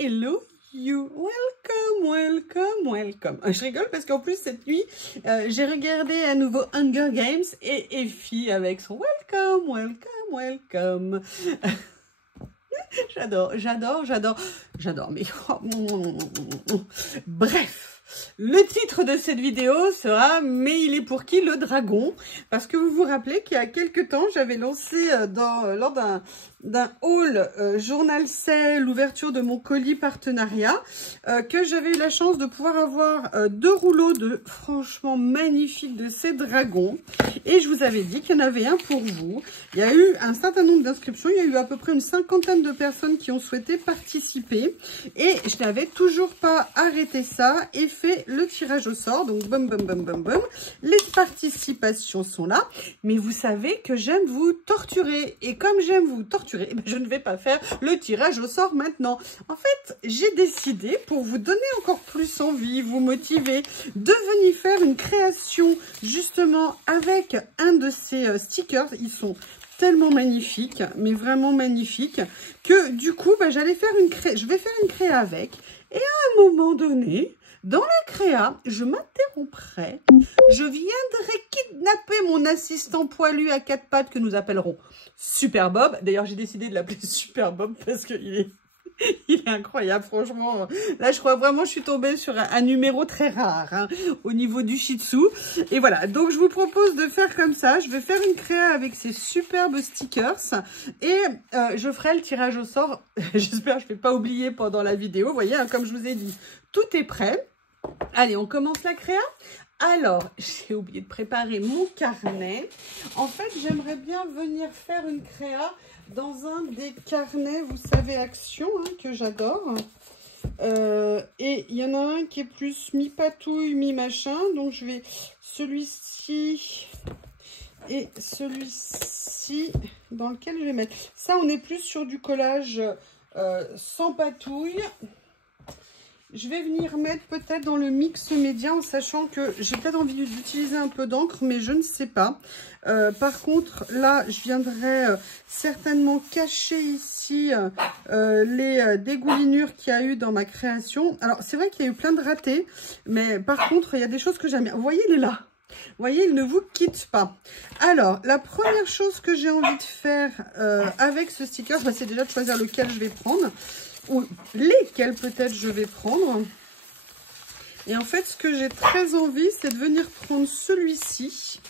hello you, welcome. Je rigole parce qu'en plus cette nuit, j'ai regardé à nouveau Hunger Games et Effie avec son welcome. J'adore, mais... Bref. Le titre de cette vidéo sera « Mais il est pour qui le dragon ?» Parce que vous vous rappelez qu'il y a quelques temps, j'avais lancé lors d'un haul Journal C, l'ouverture de mon colis partenariat, que j'avais eu la chance de pouvoir avoir 2 rouleaux de franchement magnifiques de ces dragons. Et je vous avais dit qu'il y en avait un pour vous. Il y a eu un certain nombre d'inscriptions, il y a eu à peu près une 50aine de personnes qui ont souhaité participer. Et je n'avais toujours pas arrêté ça et fait le tirage au sort. Donc, boum. Les participations sont là. Mais vous savez que j'aime vous torturer. Et comme j'aime vous torturer, je ne vais pas faire le tirage au sort maintenant. En fait, j'ai décidé, pour vous donner encore plus envie, vous motiver, de venir faire une création justement avec un de ces stickers. Ils sont tellement magnifiques, mais vraiment magnifiques, que du coup, je vais faire une créa avec. Et à un moment donné, dans la créa, je m'interromprai, je viendrai kidnapper mon assistant poilu à 4 pattes que nous appellerons Super Bob. D'ailleurs, j'ai décidé de l'appeler Super Bob parce qu'il est... Il est incroyable, franchement. Là, je crois vraiment que je suis tombée sur un numéro très rare hein, au niveau du Shih Tzu. Et voilà, donc je vous propose de faire comme ça. Je vais faire une créa avec ces superbes stickers. Et je ferai le tirage au sort. J'espère que je ne vais pas oublier pendant la vidéo. Vous voyez, hein, comme je vous ai dit, tout est prêt. Allez, on commence la créa. Alors, j'ai oublié de préparer mon carnet. En fait, j'aimerais bien venir faire une créa dans un des carnets, vous savez, Action, hein, que j'adore. Et il y en a un qui est plus mi-patouille, mi-machin. Donc, je vais celui-ci et celui-ci dans lequel je vais mettre. Ça, on est plus sur du collage sans patouille. Je vais venir mettre peut-être dans le mix média en sachant que j'ai peut-être envie d'utiliser un peu d'encre, mais je ne sais pas. Par contre, là, je viendrai certainement cacher ici les dégoulinures qu'il y a eu dans ma création. Alors, c'est vrai qu'il y a eu plein de ratés, mais par contre, il y a des choses que j'aime bien. Vous voyez, il est là. Vous voyez, il ne vous quitte pas. Alors, la première chose que j'ai envie de faire avec ce sticker, c'est déjà de choisir lequel je vais prendre. Ou lesquels peut-être je vais prendre. Et en fait, ce que j'ai très envie, c'est de venir prendre celui-ci.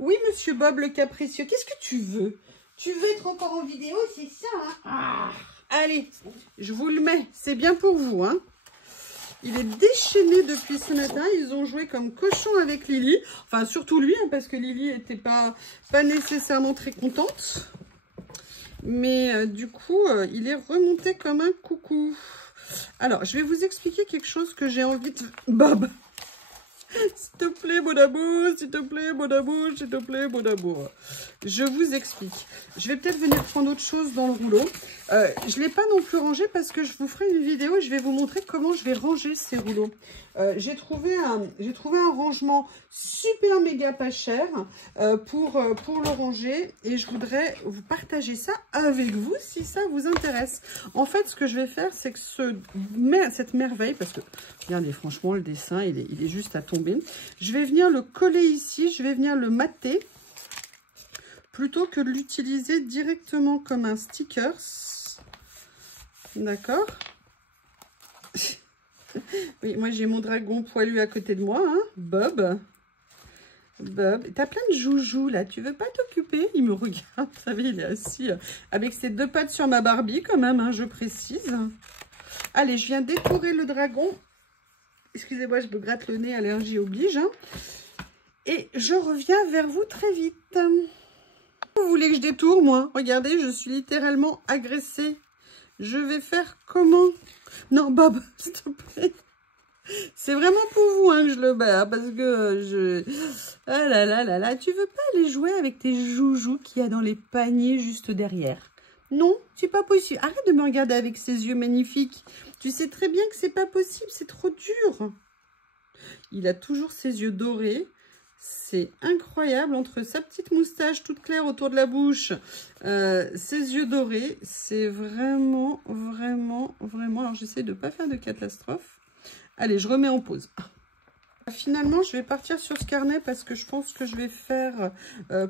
Oui, monsieur Bob le capricieux, qu'est-ce que tu veux? Tu veux être encore en vidéo, c'est ça, hein? Allez, je vous le mets, c'est bien pour vous, hein. Il est déchaîné depuis ce matin. Ils ont joué comme cochon avec Lily. Enfin, surtout lui, hein, parce que Lily n'était pas nécessairement très contente. Mais du coup, il est remonté comme un coucou. Alors, je vais vous expliquer quelque chose que j'ai envie de... Bob, s'il te plaît, mon amour, s'il te plaît, mon amour, s'il te plaît, mon amour. Je vous explique. Je vais peut-être venir prendre autre chose dans le rouleau. Je ne l'ai pas non plus rangé parce que je vous ferai une vidéo et je vais vous montrer comment je vais ranger ces rouleaux. J'ai trouvé un rangement super méga pas cher pour le ranger et je voudrais vous partager ça avec vous si ça vous intéresse. En fait, ce que je vais faire, c'est que cette merveille, parce que regardez, franchement, le dessin, il est juste à tomber. Je vais venir le coller ici, je vais venir le mater plutôt que de l'utiliser directement comme un sticker. D'accord? Oui, moi j'ai mon dragon poilu à côté de moi, hein, Bob. Bob, t'as plein de joujoux là, tu veux pas t'occuper? Il me regarde, vous savez, il est assis avec ses 2 pattes sur ma Barbie quand même, hein, je précise. Allez, je viens détourer le dragon. Excusez-moi, je me gratte le nez, allergie oblige. Hein. Et je reviens vers vous très vite. Vous voulez que je détourne, moi? Regardez, je suis littéralement agressée. Je vais faire comment? Non, Bob, s'il te plaît. C'est vraiment pour vous hein, que je le bats, parce que Ah là là là là, tu veux pas aller jouer avec tes joujoux qu'il y a dans les paniers juste derrière? Non, c'est pas possible. Arrête de me regarder avec ces yeux magnifiques. Tu sais très bien que c'est pas possible, c'est trop dur. Il a toujours ses yeux dorés. C'est incroyable, entre sa petite moustache toute claire autour de la bouche, ses yeux dorés, c'est vraiment, vraiment, vraiment... Alors, j'essaie de ne pas faire de catastrophe. Allez, je remets en pause. Finalement, je vais partir sur ce carnet parce que je pense que je vais faire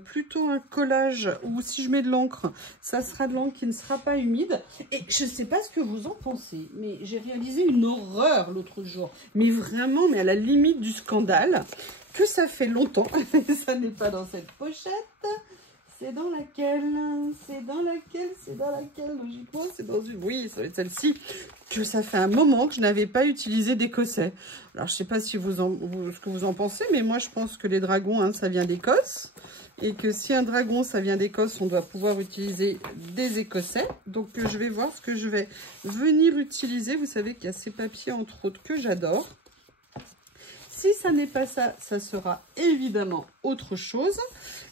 plutôt un collage où si je mets de l'encre, ça sera de l'encre qui ne sera pas humide. Et je ne sais pas ce que vous en pensez, mais j'ai réalisé une horreur l'autre jour. Mais vraiment, mais à la limite du scandale, que ça fait longtemps. Ça n'est pas dans cette pochette. C'est dans laquelle? C'est dans laquelle? C'est dans laquelle? Logiquement, c'est dans une... Oui, ça va être celle-ci. Que ça fait un moment que je n'avais pas utilisé d'écossais. Alors, je ne sais pas si ce que vous en pensez, mais moi, je pense que les dragons, hein, ça vient d'Écosse. Et que si un dragon, ça vient d'Écosse, on doit pouvoir utiliser des écossais. Donc, je vais voir ce que je vais venir utiliser. Vous savez qu'il y a ces papiers, entre autres, que j'adore. Si ça n'est pas ça, ça sera évidemment autre chose.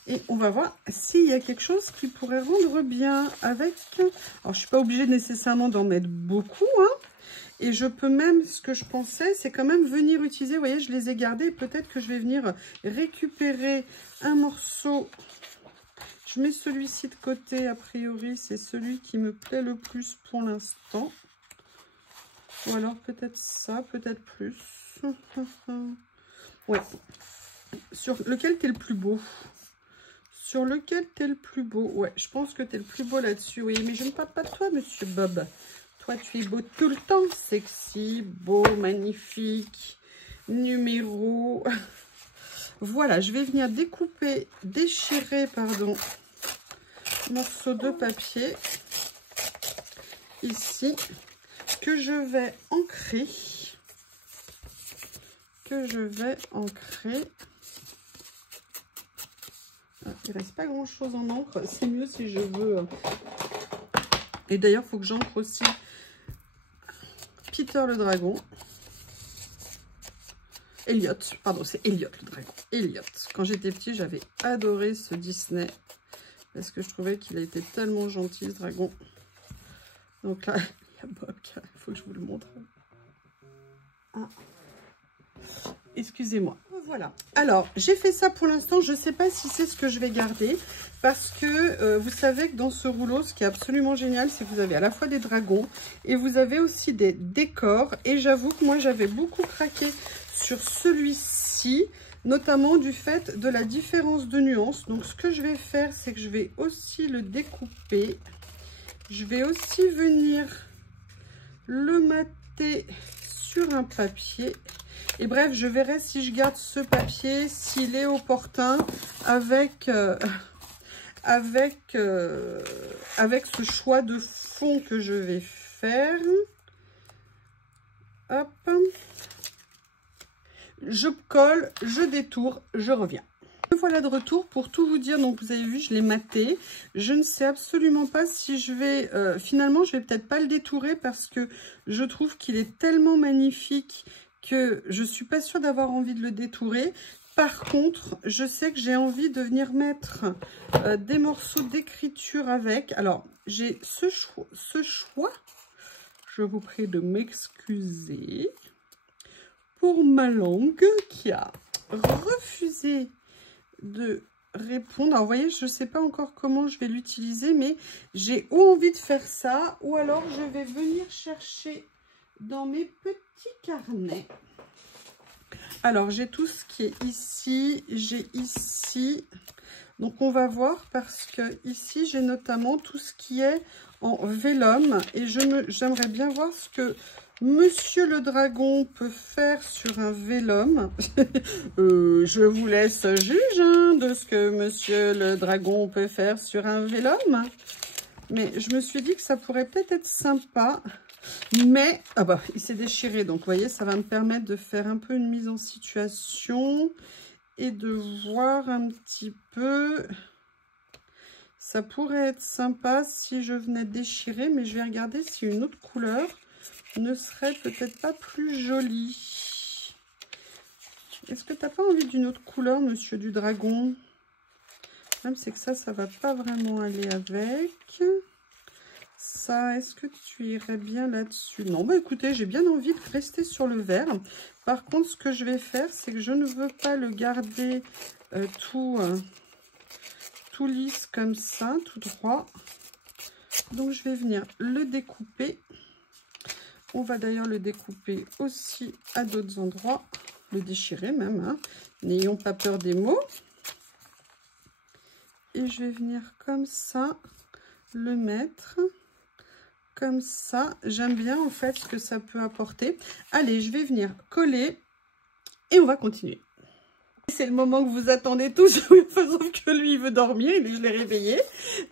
Et on va voir s'il y a quelque chose qui pourrait rendre bien avec... Alors, je ne suis pas obligée nécessairement d'en mettre beaucoup. Hein. Et je peux même, ce que je pensais, c'est quand même venir utiliser... Vous voyez, je les ai gardés. Peut-être que je vais venir récupérer un morceau. Je mets celui-ci de côté. A priori, c'est celui qui me plaît le plus pour l'instant. Ou alors peut-être ça, peut-être plus. Ouais. Sur lequel t'es le plus beau? Sur lequel t'es le plus beau? Ouais, je pense que t'es le plus beau là-dessus. Oui, mais je ne parle pas de toi, monsieur Bob. Toi, tu es beau tout le temps. Sexy, beau, magnifique. Numéro. Voilà, je vais venir déchirer, pardon, morceau de papier. Ici. Que je vais ancrer. Il reste pas grand chose en encre, c'est mieux si je veux. Et d'ailleurs, il faut que j'encre aussi Peter le dragon. Elliot, pardon, c'est Elliot le dragon. Elliot. Quand j'étais petit, j'avais adoré ce Disney parce que je trouvais qu'il a été tellement gentil, ce dragon. Donc là, il y a Bob, il faut que je vous le montre. Ah. Excusez-moi. Voilà. Alors, j'ai fait ça pour l'instant. Je ne sais pas si c'est ce que je vais garder. Parce que vous savez que dans ce rouleau, ce qui est absolument génial, c'est que vous avez à la fois des dragons et vous avez aussi des décors. Et j'avoue que moi, j'avais beaucoup craqué sur celui-ci, notamment du fait de la différence de nuances. Donc, ce que je vais faire, c'est que je vais aussi le découper. Je vais aussi venir le mater sur un papier. Et bref, je verrai si je garde ce papier, s'il est opportun avec ce choix de fond que je vais faire. Hop. Je colle, je détourne, je reviens. Voilà de retour pour tout vous dire. Donc vous avez vu, je l'ai maté. Je ne sais absolument pas si je vais... finalement, je vais peut-être pas le détourer parce que je trouve qu'il est tellement magnifique que je suis pas sûre d'avoir envie de le détourer. Par contre, je sais que j'ai envie de venir mettre des morceaux d'écriture avec. Alors, j'ai ce choix. Je vous prie de m'excuser pour ma langue qui a refusé de répondre. Alors, vous voyez, je ne sais pas encore comment je vais l'utiliser, mais j'ai ou envie de faire ça, ou alors je vais venir chercher dans mes petits carnets. Alors, j'ai tout ce qui est ici, j'ai ici. Donc, on va voir parce que ici, j'ai notamment tout ce qui est en vélum. Et j'aimerais bien voir ce que Monsieur le Dragon peut faire sur un vélum. Je vous laisse juge hein, de ce que Monsieur le Dragon peut faire sur un vélum. Mais je me suis dit que ça pourrait peut-être être sympa. Mais, ah bah, il s'est déchiré. Donc, vous voyez, ça va me permettre de faire un peu une mise en situation et de voir un petit peu. Ça pourrait être sympa si je venais déchirer, mais je vais regarder si une autre couleur ne serait peut-être pas plus jolie. Est-ce que tu n'as pas envie d'une autre couleur, Monsieur du Dragon? Le problème, c'est que ça va pas vraiment aller avec. ça, est-ce que tu irais bien là-dessus? Non, bah écoutez, j'ai bien envie de rester sur le vert. Par contre, ce que je vais faire, c'est que je ne veux pas le garder tout lisse comme ça, tout droit. Donc, je vais venir le découper. On va d'ailleurs le découper aussi à d'autres endroits, le déchirer même, hein. N'ayons pas peur des mots. Et je vais venir comme ça, le mettre comme ça. J'aime bien en fait ce que ça peut apporter. Allez, je vais venir coller et on va continuer. C'est le moment que vous attendez tous, sauf que lui il veut dormir, je l'ai réveillé.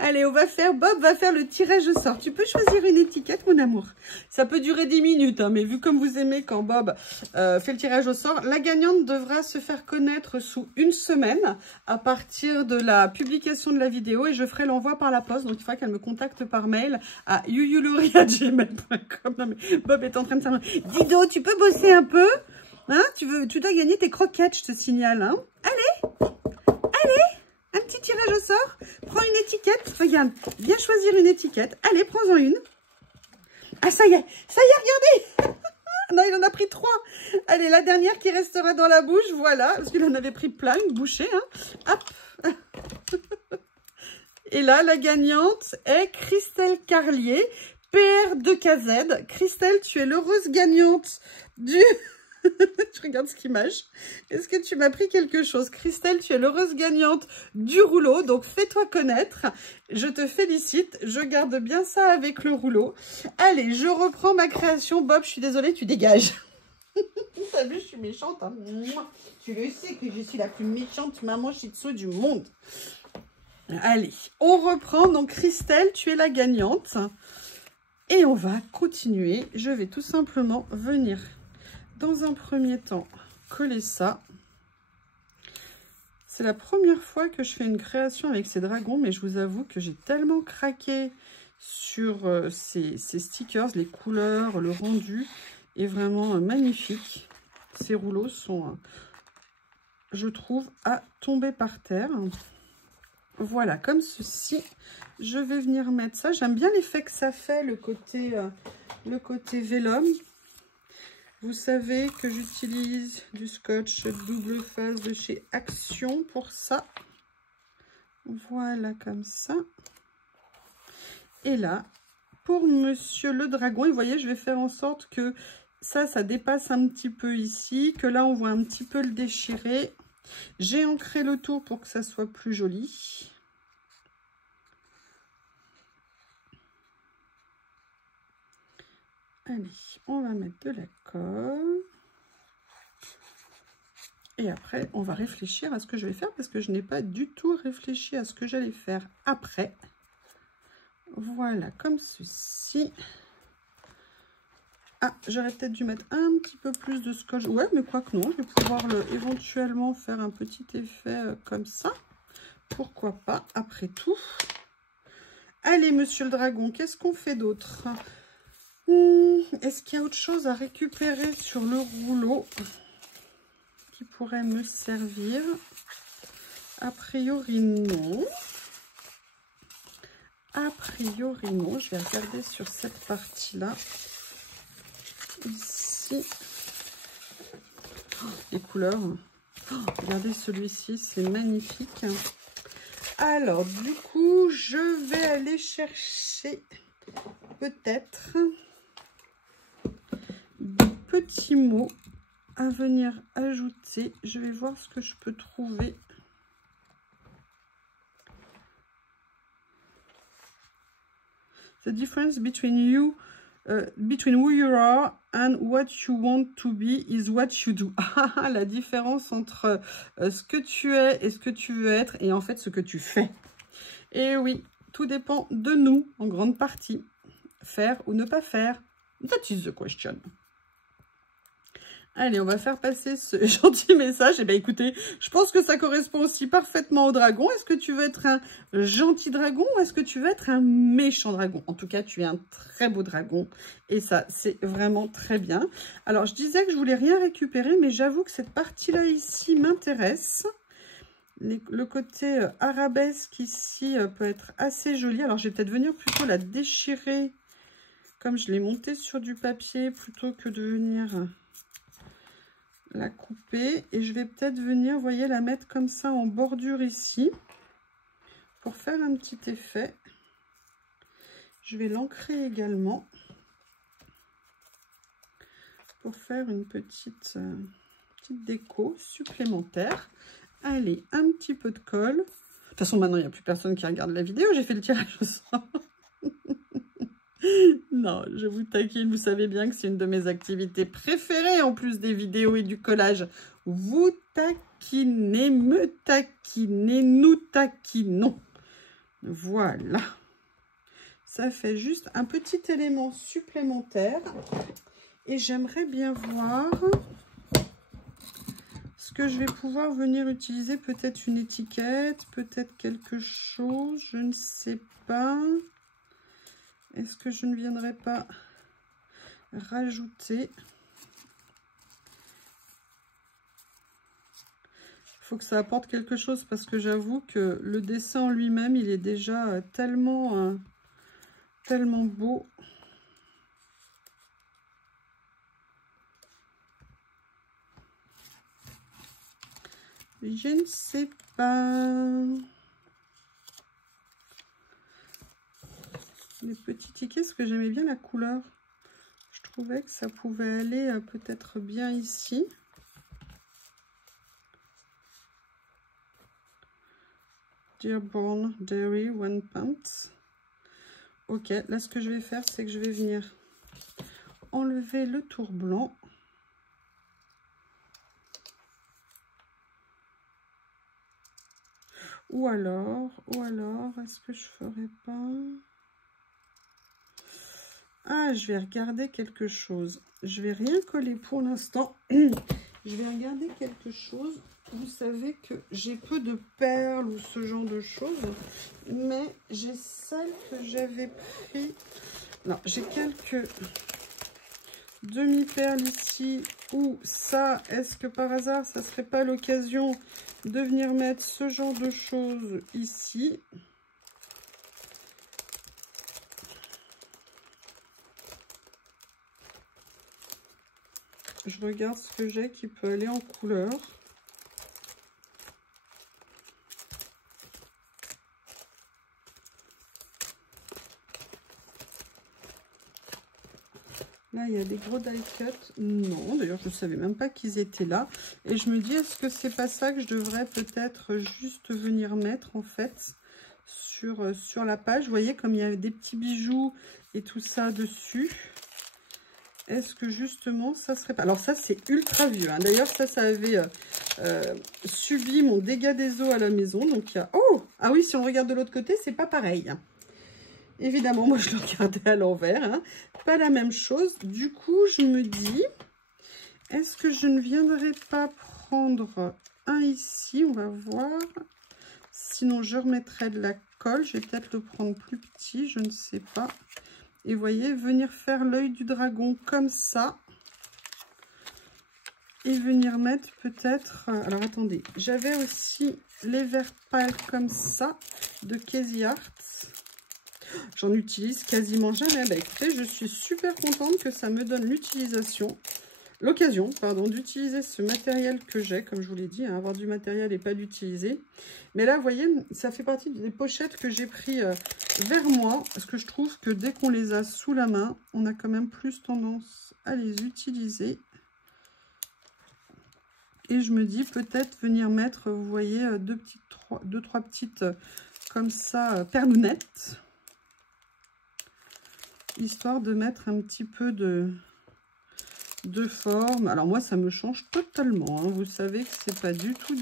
Allez, Bob va faire le tirage au sort. Tu peux choisir une étiquette, mon amour. Ça peut durer 10 minutes, hein, mais vu comme vous aimez quand Bob fait le tirage au sort, la gagnante devra se faire connaître sous 1 semaine à partir de la publication de la vidéo et je ferai l'envoi par la poste. Donc il faudra qu'elle me contacte par mail à yuyulori@gmail.com. Non mais Bob est en train de s'en... Dido, tu peux bosser un peu? Hein, tu dois gagner tes croquettes, je te signale. Hein. Allez, un petit tirage au sort. Prends une étiquette. Regarde, viens choisir une étiquette. Allez, prends-en une. Ah, ça y est, regardez. Non, il en a pris 3. Allez, la dernière qui restera dans la bouche, voilà. Parce qu'il en avait pris plein, une bouchée. Hein. Hop. Et là, la gagnante est Christelle Carlier, PR2KZ. Christelle, tu es l'heureuse gagnante du... Je regarde ce qu'image. Est-ce que tu m'as pris quelque chose? Christelle, tu es l'heureuse gagnante du rouleau. Donc, fais-toi connaître. Je te félicite. Je garde bien ça avec le rouleau. Allez, je reprends ma création. Bob, je suis désolée, tu dégages. T'as vu, je suis méchante. Hein. Tu le sais que je suis la plus méchante maman shih tzu du monde. Allez, on reprend. Donc, Christelle, tu es la gagnante. Et on va continuer. Je vais tout simplement venir... Dans un premier temps, coller ça. C'est la première fois que je fais une création avec ces dragons, mais je vous avoue que j'ai tellement craqué sur ces stickers, les couleurs, le rendu est vraiment magnifique. Ces rouleaux sont, je trouve, à tomber par terre. Voilà, comme ceci. Je vais venir mettre ça. J'aime bien l'effet que ça fait, le côté vélum. Vous savez que j'utilise du scotch double face de chez Action pour ça. Voilà, comme ça. Et là, pour Monsieur le Dragon, et vous voyez, je vais faire en sorte que ça dépasse un petit peu ici, que là, on voit un petit peu le déchirer. J'ai ancré le tour pour que ça soit plus joli. Allez, on va mettre de la colle. Et après, on va réfléchir à ce que je vais faire parce que je n'ai pas du tout réfléchi à ce que j'allais faire après. Voilà, comme ceci. Ah, j'aurais peut-être dû mettre un petit peu plus de scotch. Ouais, mais quoi que non, je vais pouvoir éventuellement faire un petit effet comme ça. Pourquoi pas, après tout. Allez, Monsieur le Dragon, qu'est-ce qu'on fait d'autre? Est-ce qu'il y a autre chose à récupérer sur le rouleau qui pourrait me servir? A priori, non. A priori, non. Je vais regarder sur cette partie-là. Ici. Oh, les couleurs. Oh, regardez celui-ci, c'est magnifique. Alors, du coup, je vais aller chercher peut-être des petits mots à venir ajouter. Je vais voir ce que je peux trouver. The difference between you, between who you are and what you want to be is what you do. La différence entre ce que tu es et ce que tu veux être et en fait ce que tu fais. Et oui, tout dépend de nous en grande partie. Faire ou ne pas faire, that is the question. Allez, on va faire passer ce gentil message. Eh bien, écoutez, je pense que ça correspond aussi parfaitement au dragon. Est-ce que tu veux être un gentil dragon ou est-ce que tu veux être un méchant dragon? En tout cas, tu es un très beau dragon. Et ça, c'est vraiment très bien. Alors, je disais que je voulais rien récupérer, mais j'avoue que cette partie-là ici m'intéresse. le côté arabesque ici peut être assez joli. Alors, je vais peut-être venir plutôt la déchirer comme je l'ai montée sur du papier plutôt que de venir la couper. Et je vais peut-être venir, vous voyez, la mettre comme ça en bordure ici pour faire un petit effet. Je vais l'ancrer également pour faire une petite déco supplémentaire. Allez, un petit peu de colle. De toute façon, maintenant, il n'y a plus personne qui regarde la vidéo. J'ai fait le tirage au sort. Non, je vous taquine. Vous savez bien que c'est une de mes activités préférées, en plus des vidéos et du collage. Vous taquinez, me taquinez, nous taquinons. Voilà. Ça fait juste un petit élément supplémentaire. Et j'aimerais bien voir ce que je vais pouvoir venir utiliser. Peut-être une étiquette, peut-être quelque chose, je ne sais pas. Est-ce que je ne viendrai pas rajouter? Il faut que ça apporte quelque chose parce que j'avoue que le dessin en lui-même, il est déjà tellement beau. Je ne sais pas. Les petits tickets, parce que j'aimais bien la couleur. Je trouvais que ça pouvait aller peut-être bien ici. Dearborn Dairy One Pants. Ok, là ce que je vais faire, c'est que je vais venir enlever le tour blanc. Ou alors, est-ce que je ferais pas... Ah, je vais regarder quelque chose. Je vais rien coller pour l'instant. Je vais regarder quelque chose. Vous savez que j'ai peu de perles ou ce genre de choses. Mais j'ai celle que j'avais pris. Non, j'ai quelques demi-perles ici. Ou ça, est-ce que par hasard, ça serait pas l'occasion de venir mettre ce genre de choses ici? Je regarde ce que j'ai qui peut aller en couleur. Là, il y a des gros die cut. Non, d'ailleurs, je ne savais même pas qu'ils étaient là. Et je me dis, est-ce que c'est pas ça que je devrais peut-être juste venir mettre, en fait, sur la page? Vous voyez, comme il y a des petits bijoux et tout ça dessus. Est-ce que justement, ça serait pas... Alors ça, c'est ultra vieux. Hein. D'ailleurs, ça avait subi mon dégât des eaux à la maison. Donc, il y a... Oh! Ah oui, si on regarde de l'autre côté, c'est pas pareil. Évidemment, moi, je le regardais à l'envers. Hein. Pas la même chose. Du coup, je me dis, est-ce que je ne viendrai pas prendre un ici? On va voir. Sinon, je remettrai de la colle. Je vais peut-être le prendre plus petit. Je ne sais pas. Et vous voyez, venir faire l'œil du dragon comme ça. Et venir mettre peut-être... Alors, attendez. J'avais aussi les verres pâles comme ça de Casey Art. J'en utilise quasiment jamais. Bah, écoutez, je suis super contente que ça me donne l'occasion, d'utiliser ce matériel que j'ai, comme je vous l'ai dit, hein, avoir du matériel et pas l'utiliser. Mais là, vous voyez, ça fait partie des pochettes que j'ai pris vers moi, parce que je trouve que dès qu'on les a sous la main, on a quand même plus tendance à les utiliser. Et je me dis peut-être venir mettre, vous voyez, deux, trois petites comme ça, perlounettes. Histoire de mettre un petit peu de forme. Alors moi, ça me change totalement. Hein. Vous savez que c'est pas du tout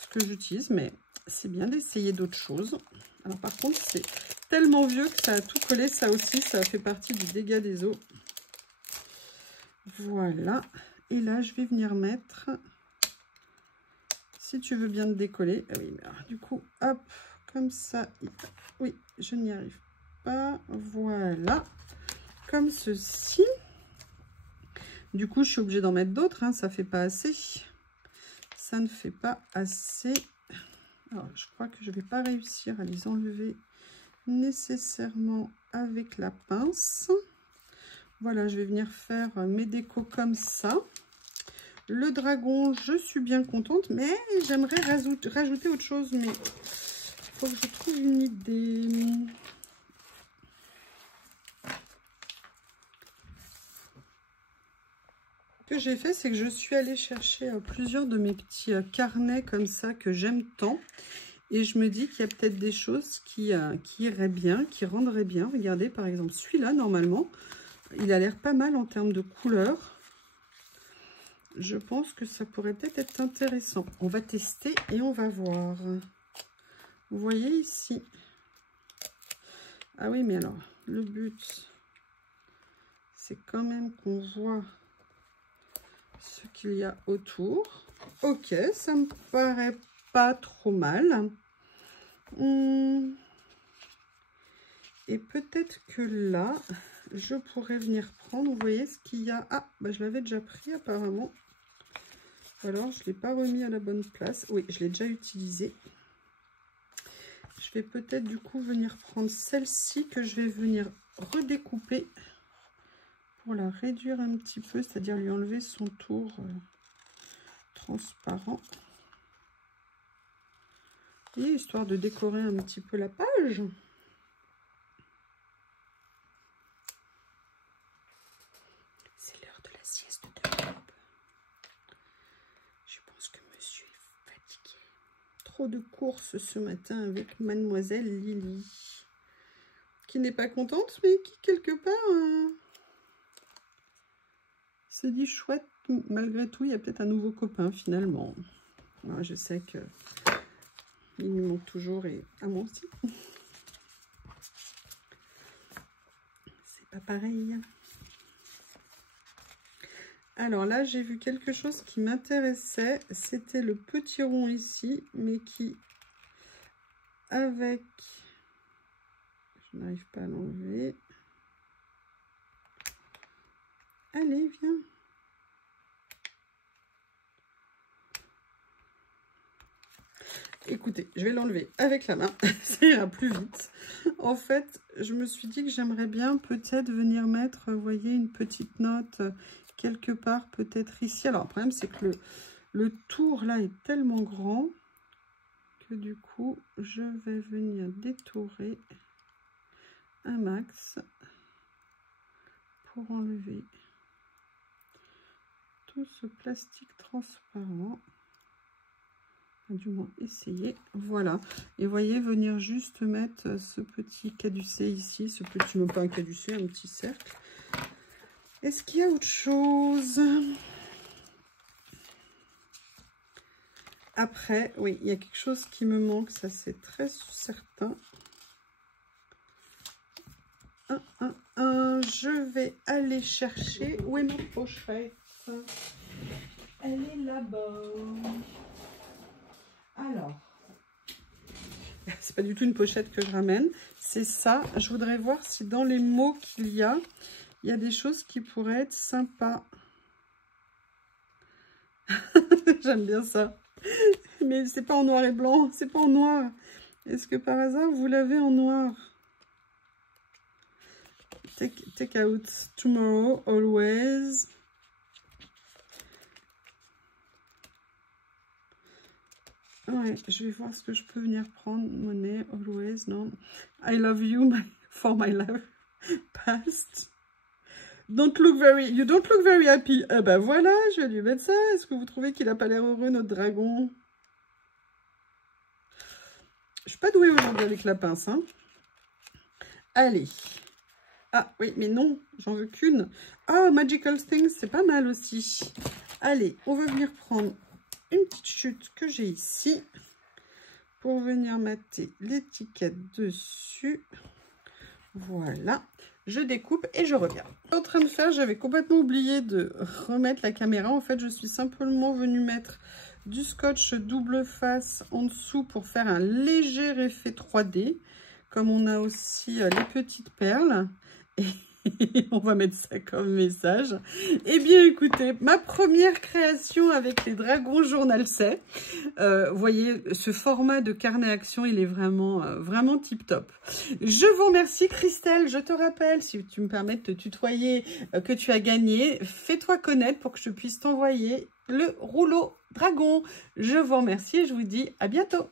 ce que j'utilise, mais c'est bien d'essayer d'autres choses. Alors par contre, c'est tellement vieux que ça a tout collé. Ça aussi, ça fait partie du dégât des eaux. Voilà. Et là, je vais venir mettre... Si tu veux bien te décoller. Ah oui, mais alors, du coup, hop, comme ça. Oui, je n'y arrive pas. Voilà. Comme ceci. Du coup, je suis obligée d'en mettre d'autres. Hein, ça fait pas assez. ça ne fait pas assez. Alors, je crois que je ne vais pas réussir à les enlever nécessairement avec la pince. Voilà, je vais venir faire mes décos comme ça. Le dragon, je suis bien contente, mais j'aimerais rajouter autre chose, mais il faut que je trouve une idée. Ce que j'ai fait, c'est que je suis allée chercher plusieurs de mes petits carnets comme ça que j'aime tant. Et je me dis qu'il y a peut-être des choses qui iraient bien, qui rendraient bien. Regardez, par exemple, celui-là, normalement, il a l'air pas mal en termes de couleur. Je pense que ça pourrait peut-être être intéressant. On va tester et on va voir. Vous voyez ici. Ah oui, mais alors, le but, c'est quand même qu'on voit ce qu'il y a autour. Ok, ça me paraît pas trop mal. Et peut-être que là, je pourrais venir prendre, vous voyez ce qu'il y a. Ah, bah, je l'avais déjà pris apparemment. Alors, je ne l'ai pas remis à la bonne place. Oui, je l'ai déjà utilisé. Je vais peut-être du coup venir prendre celle-ci que je vais venir redécouper pour la réduire un petit peu, c'est-à-dire lui enlever son tour transparent. Et histoire de décorer un petit peu la page. C'est l'heure de la sieste de l'aube. Je pense que monsieur est fatigué. Trop de courses ce matin avec mademoiselle Lily. Qui n'est pas contente, mais qui quelque part se dit chouette. Malgré tout, il y a peut-être un nouveau copain finalement. Moi, je sais que il lui manque toujours et à moi aussi. C'est pas pareil. Alors là, j'ai vu quelque chose qui m'intéressait. C'était le petit rond ici, mais qui, avec... Je n'arrive pas à l'enlever. Allez, viens. Écoutez, je vais l'enlever avec la main. Ça ira plus vite. En fait, je me suis dit que j'aimerais bien peut-être venir mettre, vous voyez, une petite note quelque part, peut-être ici. Alors, le problème, c'est que le tour, là, est tellement grand que du coup, je vais venir détourer un max pour enlever tout ce plastique transparent. Du moins essayer, voilà. Et voyez, venir juste mettre ce petit caducé ici, ce petit, non pas un caducé, un petit cercle. Est-ce qu'il y a autre chose? Après, oui, il y a quelque chose qui me manque, ça c'est très certain. Je vais aller chercher, où est ma pochette? Elle est là-bas. Alors, c'est pas du tout une pochette que je ramène, c'est ça. Je voudrais voir si dans les mots qu'il y a des choses qui pourraient être sympas. J'aime bien ça. Mais c'est pas en noir et blanc, c'est pas en noir. Est-ce que par hasard vous l'avez en noir? Take out tomorrow, always. Ouais, je vais voir ce que je peux venir prendre. Money, always, non. I love you for my life past. You don't look very happy. Ah ben voilà, je vais lui mettre ça. Est-ce que vous trouvez qu'il n'a pas l'air heureux, notre dragon? Je suis pas douée aujourd'hui avec la pince, hein. Allez. Ah oui, mais non, j'en veux qu'une. Ah, Magical Things, c'est pas mal aussi. Allez, on va venir prendre une petite chute que j'ai ici pour venir mater l'étiquette dessus. Voilà, je découpe et je reviens. En train de faire, j'avais complètement oublié de remettre la caméra. En fait, je suis simplement venue mettre du scotch double face en dessous pour faire un léger effet 3D. Comme on a aussi les petites perles. On va mettre ça comme message. Eh bien, écoutez, ma première création avec les dragons journal c'est. Vous voyez, ce format de carnet action, il est vraiment, vraiment tip top. Je vous remercie, Christelle. Je te rappelle, si tu me permets de te tutoyer, que tu as gagné. Fais-toi connaître pour que je puisse t'envoyer le rouleau dragon. Je vous remercie et je vous dis à bientôt.